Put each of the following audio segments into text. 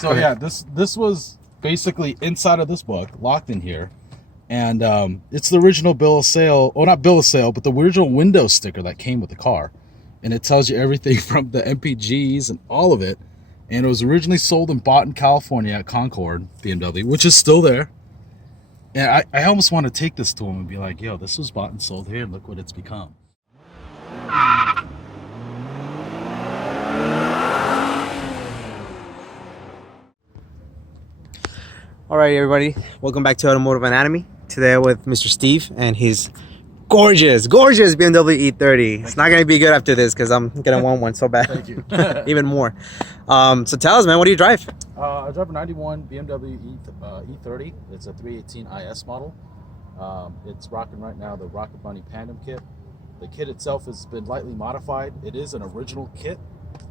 So yeah, this was basically inside of this book, locked in here. And it's the original bill of sale, or not bill of sale, but the original window sticker that came with the car. And it tells you everything from the MPGs and all of it. And it was originally sold and bought in California at Concord, BMW, which is still there. And I almost want to take this to him and be like, yo, this was bought and sold here, and look what it's become. All right, everybody. Welcome back to Automotive Anatomy. Today with Mr. Steve and his gorgeous BMW E30. It's not going to be good after this because I'm going to want one so bad. Thank you. Even more. So tell us, man, what do you drive? I drive a 91 BMW E30. It's a 318 IS model. It's rocking right now the Rocket Bunny Pandem kit. The kit itself has been lightly modified. It is an original kit.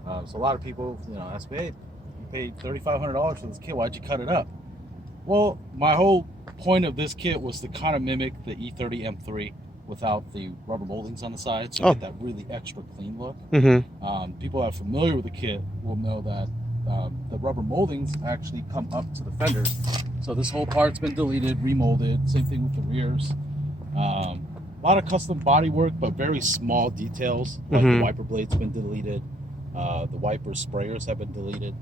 So a lot of people, ask me, hey, you paid $3,500 for this kit. Why'd you cut it up? Well, my whole point of this kit was to kind of mimic the E30 M3 without the rubber moldings on the side, so get that really extra clean look. People that are familiar with the kit will know that the rubber moldings actually come up to the fenders. So this whole part's been deleted, remolded. Same thing with the rears. A lot of custom body work, but very small details. Like the wiper blade's been deleted. The wiper sprayers have been deleted.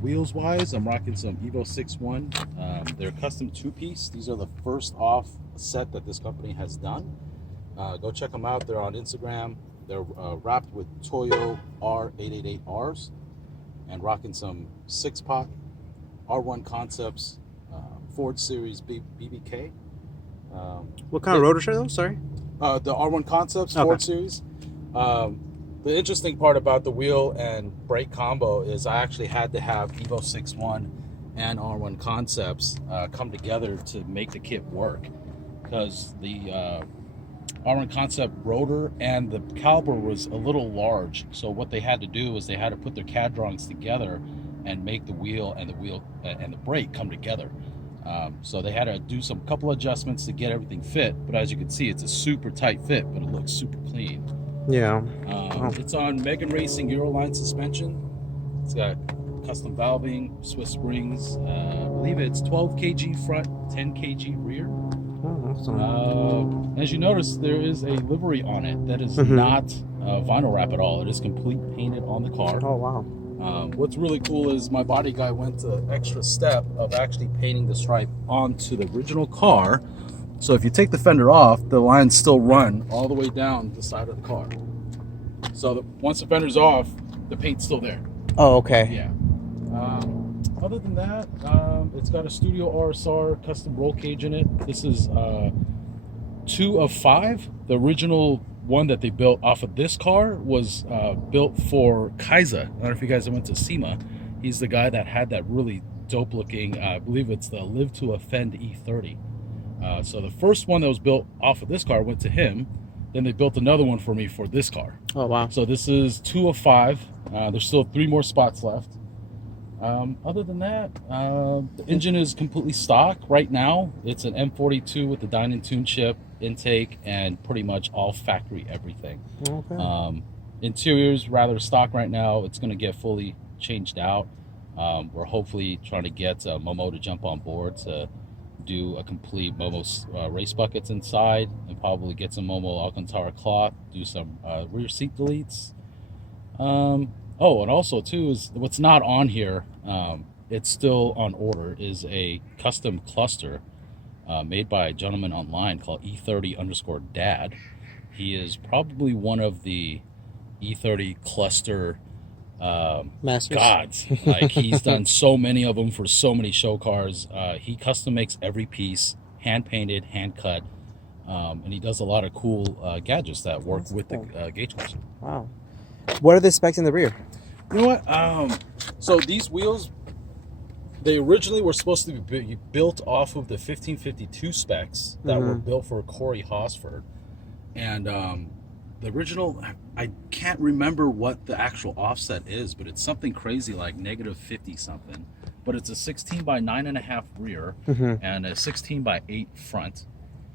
Wheels wise, I'm rocking some Evo 6.1. They're custom two-piece. These are the first off set that this company has done. Go check them out. They're on Instagram. They're wrapped with Toyo R888Rs and rocking some 6-pot R1 Concepts Ford Series BBK. What kind of rotors are those? Sorry? The R1 Concepts Ford Series. The interesting part about the wheel and brake combo is I actually had to have Evo 6.1 and R1 Concepts come together to make the kit work, because the R1 Concept rotor and the caliper was a little large. So what they had to do was they had to put their CAD drawings together and make the wheel and the brake come together. So they had to do some couple adjustments to get everything fit. But as you can see, it's a super tight fit, but it looks super clean. Yeah. It's on Megan Racing Euroline suspension. It's got custom valving, Swiss springs. I believe it's 12 kg front, 10 kg rear. Oh, awesome. As you notice, there is a livery on it that is not vinyl wrap at all. It is complete painted on the car. Oh, wow. What's really cool is my body guy went the extra step of actually painting the stripe onto the original car. So if you take the fender off, the lines still run all the way down the side of the car. So once the fender's off, the paint's still there. Oh, okay. Yeah. Other than that, it's got a Studio RSR custom roll cage in it. This is 2 of 5. The original one that they built off of this car was built for Mise. I don't know if you guys went to SEMA. He's the guy that had that really dope looking, I believe it's the Live to Offend E30. So the first one that was built off of this car went to him. Then they built another one for me for this car. Oh, wow. So this is 2 of 5. There's still 3 more spots left. Other than that, the engine is completely stock right now. It's an M42 with the Dynon Tune chip, intake, and pretty much all factory everything. Okay. Interior's rather stock right now. It's going to get fully changed out. We're hopefully trying to get Momo to jump on board to do a complete Momo race buckets inside, and probably get some Momo Alcantara cloth, do some rear seat deletes. Oh, and also too is what's not on here, it's still on order, is a custom cluster made by a gentleman online called E30_dad. He is probably one of the E30 cluster Masters. gods. Like, he's done so many of them for so many show cars. He custom makes every piece, hand painted, hand cut, and he does a lot of cool gadgets that work with the gauge cluster. Wow. What are the specs in the rear? You know what? So these wheels, they originally were supposed to be built off of the 1552 specs that were built for Corey Hosford, and the original, I can't remember what the actual offset is, but it's something crazy like -50 something. But it's a 16 by 9.5 rear and a 16 by 8 front,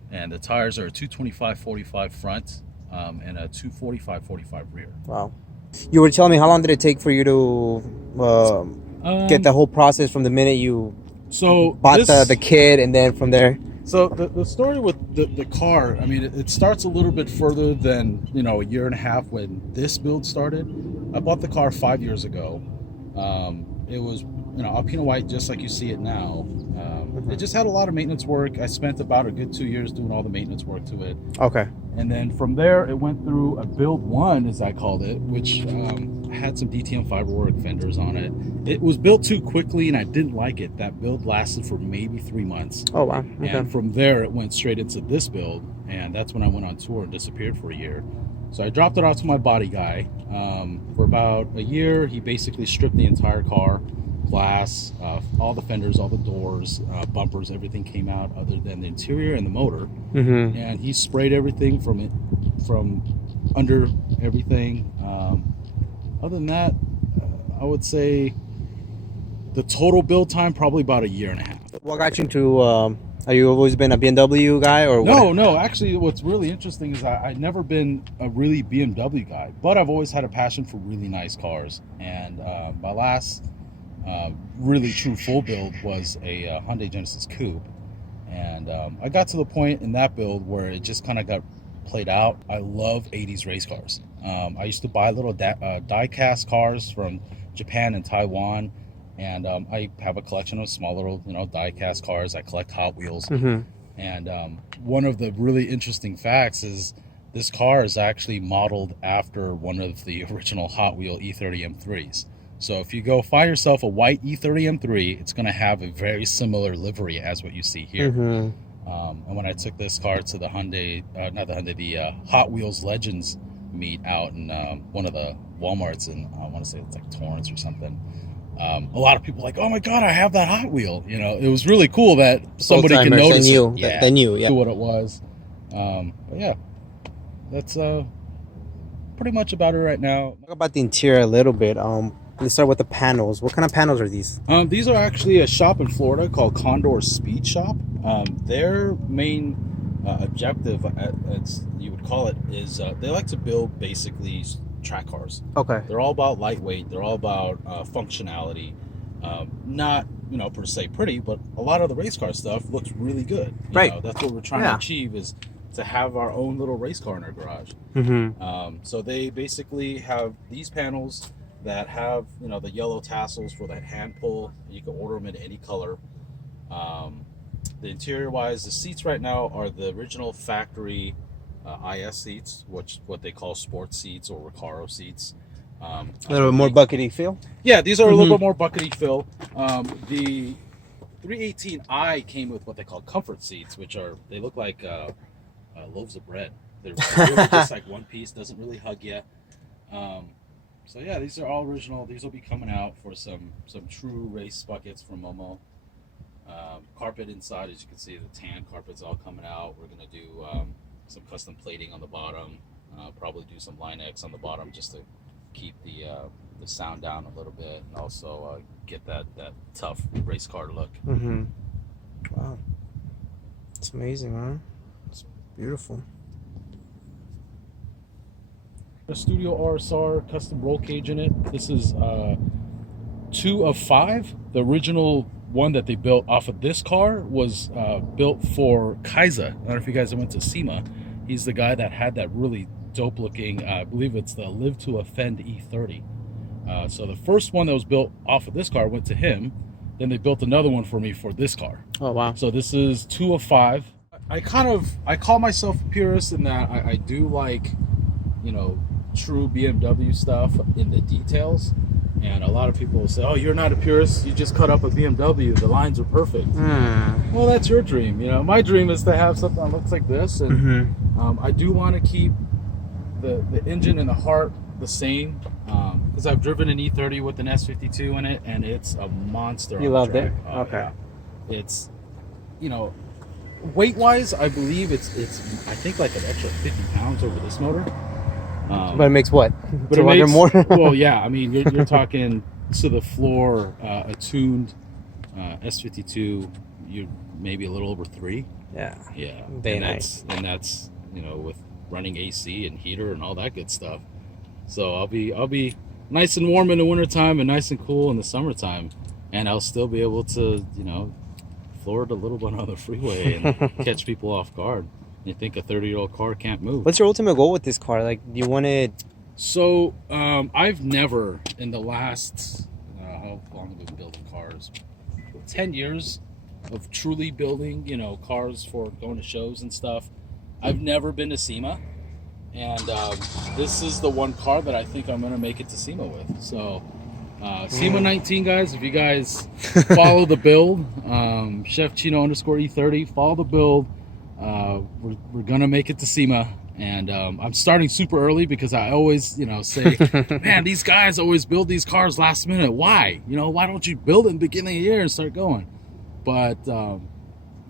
and the tires are a 225/45 front and a 245/45 rear. Wow. You were telling me, how long did it take for you to get the whole process from the minute you So bought the kit, and then from there? So the story with the car, I mean, it starts a little bit further than, a year and a half when this build started. I bought the car 5 years ago. It was, Alpina white, just like you see it now. It just had a lot of maintenance work. I spent about a good 2 years doing all the maintenance work to it. Okay. And then from there, it went through a build one, as I called it, which had some DTM fiberwork fenders on it. It was built too quickly, and I didn't like it. That build lasted for maybe 3 months. Oh, wow. Okay. And from there, it went straight into this build, and that's when I went on tour and disappeared for a year. So I dropped it off to my body guy. For about a year, he basically stripped the entire car, glass, all the fenders, all the doors, bumpers, everything came out other than the interior and the motor. Mm-hmm. And he sprayed everything from under everything. Other than that, I would say the total build time probably about a year and a half. What got you into? Have you always been a BMW guy, or what? No. Actually, what's really interesting is I've never been a really BMW guy, but I've always had a passion for really nice cars. And my last really true full build was a Hyundai Genesis Coupe, and I got to the point in that build where it just kind of got played out. I love 80s race cars. I used to buy little die-cast cars from Japan and Taiwan, and I have a collection of small little die-cast cars. I collect Hot Wheels. Mm-hmm. And one of the really interesting facts is this car is actually modeled after one of the original Hot Wheel E30 M3s. So if you go find yourself a white E30 M3, it's going to have a very similar livery as what you see here. Mm-hmm. And when I took this car to the the Hot Wheels Legends meet out in one of the Walmarts in, I want to say it's like Torrance or something, a lot of people were like, oh my God, I have that Hot Wheel. It was really cool that somebody can notice they knew what it was. But yeah, that's pretty much about it right now. Talk about the interior a little bit. Let's start with the panels. What kind of panels are these? These are actually a shop in Florida called Condor Speed Shop. Their main objective, as you would call it, is they like to build basically track cars. Okay. They're all about lightweight. They're all about functionality. Not per se pretty, but a lot of the race car stuff looks really good. Right. That's what we're trying to achieve, is to have our own little race car in our garage. Mm-hmm. So they basically have these panels that have the yellow tassels for that hand pull. You can order them in any color. The interior wise, the seats right now are the original factory IS seats, what they call sports seats or Recaro seats. A little bit more buckety feel. Yeah, these are a little bit more buckety feel. The 318i came with what they call comfort seats, which they look like loaves of bread. They're really just like one piece, doesn't really hug you. So yeah, these are all original. These will be coming out for some true race buckets from Momo. Carpet inside, as you can see, the tan carpet's all coming out. We're gonna do some custom plating on the bottom. Probably do some Line X on the bottom just to keep the sound down a little bit, and also get that tough race car look. Mm-hmm. Wow, it's amazing, huh? It's beautiful. A Studio RSR custom roll cage in it. This is 2 of 5. The original one that they built off of this car was built for Mise. I don't know if you guys went to SEMA. He's the guy that had that really dope looking, I believe it's the Live to Offend E30. So the first one that was built off of this car went to him. Then they built another one for me for this car. Oh wow. So this is 2 of 5. I call myself a purist in that I do like true BMW stuff in the details, and a lot of people will say, oh, you're not a purist, you just cut up a BMW, the lines are perfect. Well, that's your dream. My dream is to have something that looks like this, and I do want to keep the engine and the heart the same, because I've driven an E30 with an S52 in it, and it's a monster. You loved it? Okay. Yeah. It's weight wise, I believe it's I think like an extra 50 pounds over this motor. But it makes what? But 200 more? Well, yeah. I mean, you're talking to the floor, a tuned S52. You're maybe a little over 3. Yeah. Yeah. Very nice. And that's with running AC and heater and all that good stuff. So I'll be nice and warm in the wintertime and nice and cool in the summertime. And I'll still be able to, floor it a little bit on the freeway and catch people off guard. You think a 30-year-old car can't move. What's your ultimate goal with this car? Like, do you want it? So, I've never, in the last, how long have we been building cars? 10 years of truly building, cars for going to shows and stuff. I've never been to SEMA. And this is the one car that I think I'm going to make it to SEMA with. So, SEMA 19, guys, if you guys follow the build, Chef Chino _E30, follow the build. We're going to make it to SEMA. And I'm starting super early because I always, say, man, these guys always build these cars last minute. Why? Why don't you build it in the beginning of the year and start going? But,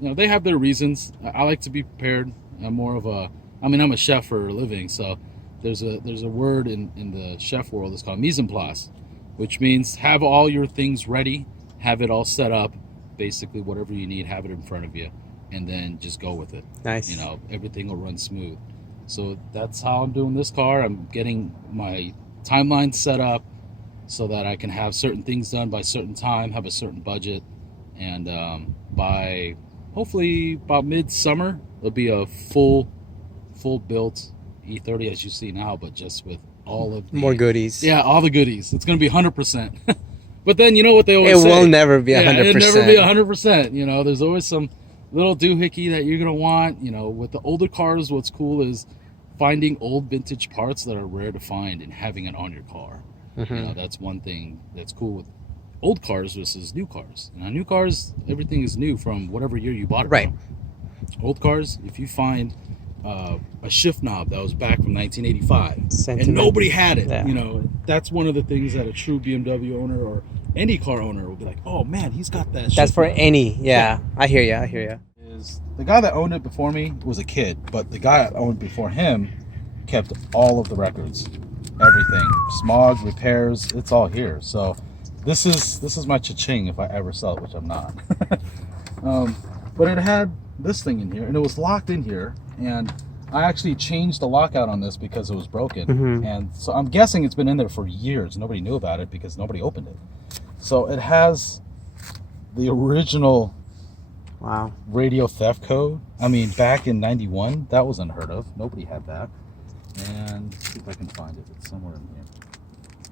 they have their reasons. I like to be prepared. I'm a chef for a living, so there's a word in the chef world. It's called mise en place, which means have all your things ready, have it all set up, basically whatever you need, have it in front of you, and then just go with it. Nice. Everything will run smooth. So that's how I'm doing this car. I'm getting my timeline set up so that I can have certain things done by a certain time, have a certain budget, and by hopefully about midsummer, there'll be a full built E30 as you see now, but just with all of the more goodies. Yeah, all the goodies. It's going to be 100%. But then you know what they always say. It will never be 100%. It'll never be 100%. There's always some little doohickey that you're going to want. With the older cars, what's cool is finding old vintage parts that are rare to find and having it on your car. Mm-hmm. That's one thing that's cool with old cars versus new cars. Now, new cars, everything is new from whatever year you bought it right. from. Old cars, if you find a shift knob that was back from 1985 and nobody had it, that's one of the things that a true BMW owner or any car owner will be like, oh man, he's got that. That's for any. Yeah, I hear you. Is the guy that owned it before me was a kid, but the guy that owned before him kept all of the records, everything, smog, repairs, it's all here. So this is my cha-ching if I ever sell it, which I'm not. But it had this thing in here, and it was locked in here, and I actually changed the lockout on this because it was broken. Mm-hmm. And so I'm guessing it's been in there for years. Nobody knew about it because nobody opened it. So it has the original radio theft code. Back in 91, that was unheard of. Nobody had that. And let's see if I can find it. It's somewhere in here.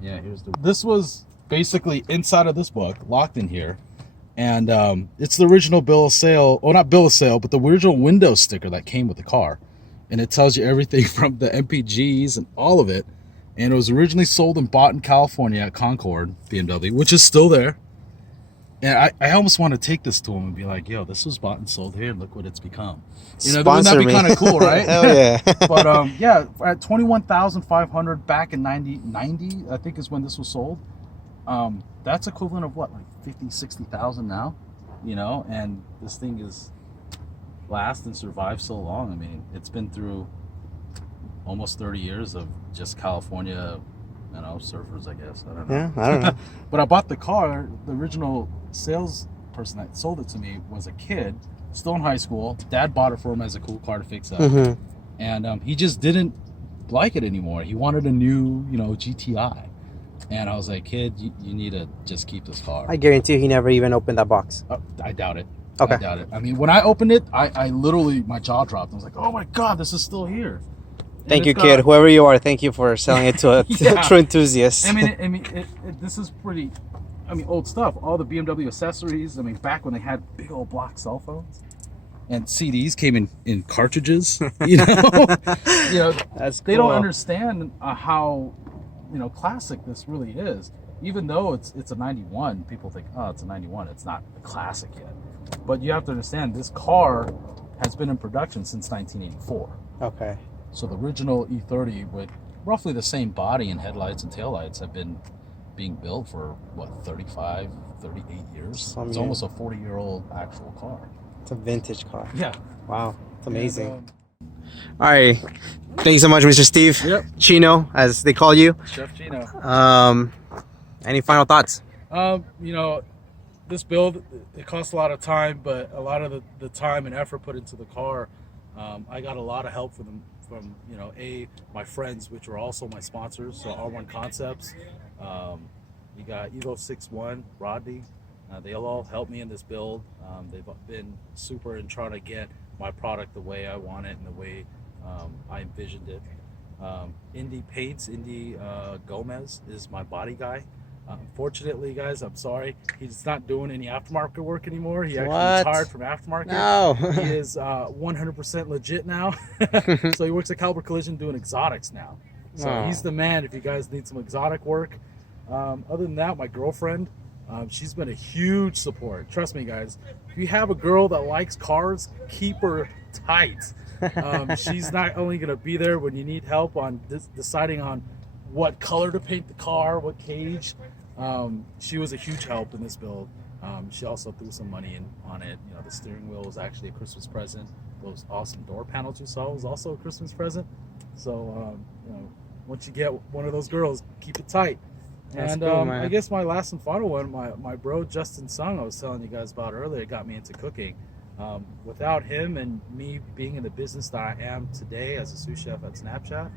Yeah, this was basically inside of this book, locked in here. And it's the original bill of sale, well, not bill of sale, but the original window sticker that came with the car. And it tells you everything from the MPGs and all of it. And it was originally sold and bought in California at Concord BMW, which is still there. And I almost want to take this to him and be like, yo, this was bought and sold here, and look what it's become. Wouldn't that be kind of cool, right? Hell yeah. But at $21,500 back in 90, I think is when this was sold. That's equivalent of what, like 50, 60,000 now, and this thing is last and survived so long. It's been through almost 30 years of just California, surfers, I guess. I don't know. Yeah, I don't know. But I bought the car. The original salesperson that sold it to me was a kid, still in high school. Dad bought it for him as a cool car to fix up. Mm-hmm. And he just didn't like it anymore. He wanted a new, GTI. And I was like, kid, you need to just keep this car. I guarantee you he never even opened that box. I doubt it. Okay. I doubt it. When I opened it, I literally, my jaw dropped. I was like, oh my God, this is still here. Thank you, kid. Whoever you are, thank you for selling it to a true enthusiast. This is pretty, old stuff. All the BMW accessories. Back when they had big old block cell phones. And CDs came in cartridges, That's cool. They don't understand how, classic this really is. Even though it's a 91, people think, oh, it's a 91. It's not a classic yet. But you have to understand, this car has been in production since 1984. Okay. So the original E30 with roughly the same body and headlights and taillights have been being built for, 35, 38 years? It's almost a 40-year-old actual car. It's a vintage car. Yeah. Wow. It's amazing. All right. Thank you so much, Mr. Steve. Yep. Chino, as they call you. Chef Chino. Any final thoughts? This build, it costs a lot of time, but a lot of the time and effort put into the car, I got a lot of help from my friends, which were also my sponsors, so R1 Concepts, You got Evo 61, Rodney. They'll all help me in this build. They've been super in trying to get my product the way I want it and the way I envisioned it. Indy Paints, Gomez is my body guy. Unfortunately, guys, I'm sorry, he's not doing any aftermarket work anymore. He actually retired from aftermarket. No. He is 100% legit now. So he works at Caliber Collision doing exotics now. So he's the man if you guys need some exotic work. Other than that, my girlfriend, she's been a huge support. Trust me, guys. If you have a girl that likes cars, keep her tight. She's not only going to be there when you need help on deciding on what color to paint the car, what cage. She was a huge help in this build. She also threw some money on it. You know, the steering wheel was actually a Christmas present. Those awesome door panels you saw was also a Christmas present. So, you know, once you get one of those girls, keep it tight. That's and cool, man. I guess my last and final one, my bro Justin Sung, I was telling you guys about earlier, got me into cooking. Without him and me being in the business that I am today as a sous chef at Snapchat,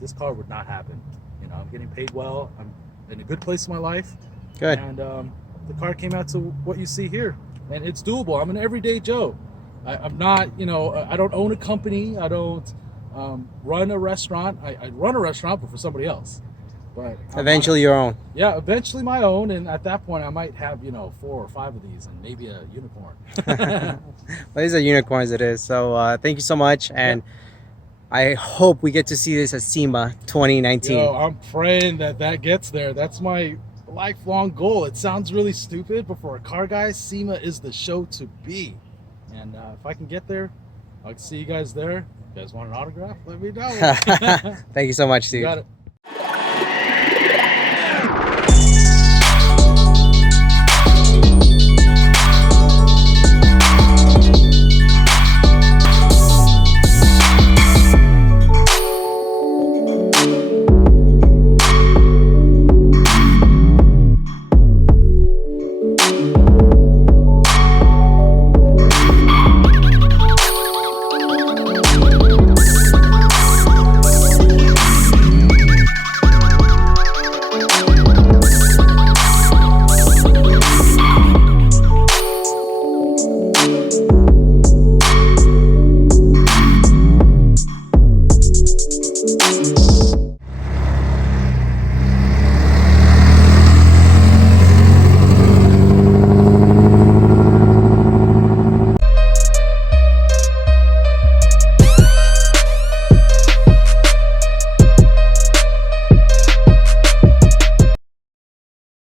this car would not happen. You know, I'm getting paid well. I'm in a good place in my life. Good. And the car came out to what you see here, and it's doable. I'm an everyday Joe. I'm not, you know, I don't own a company. I don't run a restaurant. I run a restaurant, but for somebody else. But Eventually your own. Yeah, eventually my own, and at that point I might have, you know, 4 or 5 of these and maybe a unicorn. Well, these are unicorns, it is. So thank you so much, and I hope we get to see this at SEMA 2019. Yo, I'm praying that gets there. That's my lifelong goal. It sounds really stupid, but for a car guy, SEMA is the show to be. And if I can get there, I'll see you guys there. If you guys want an autograph, let me know. Thank you so much, Steve. You got it.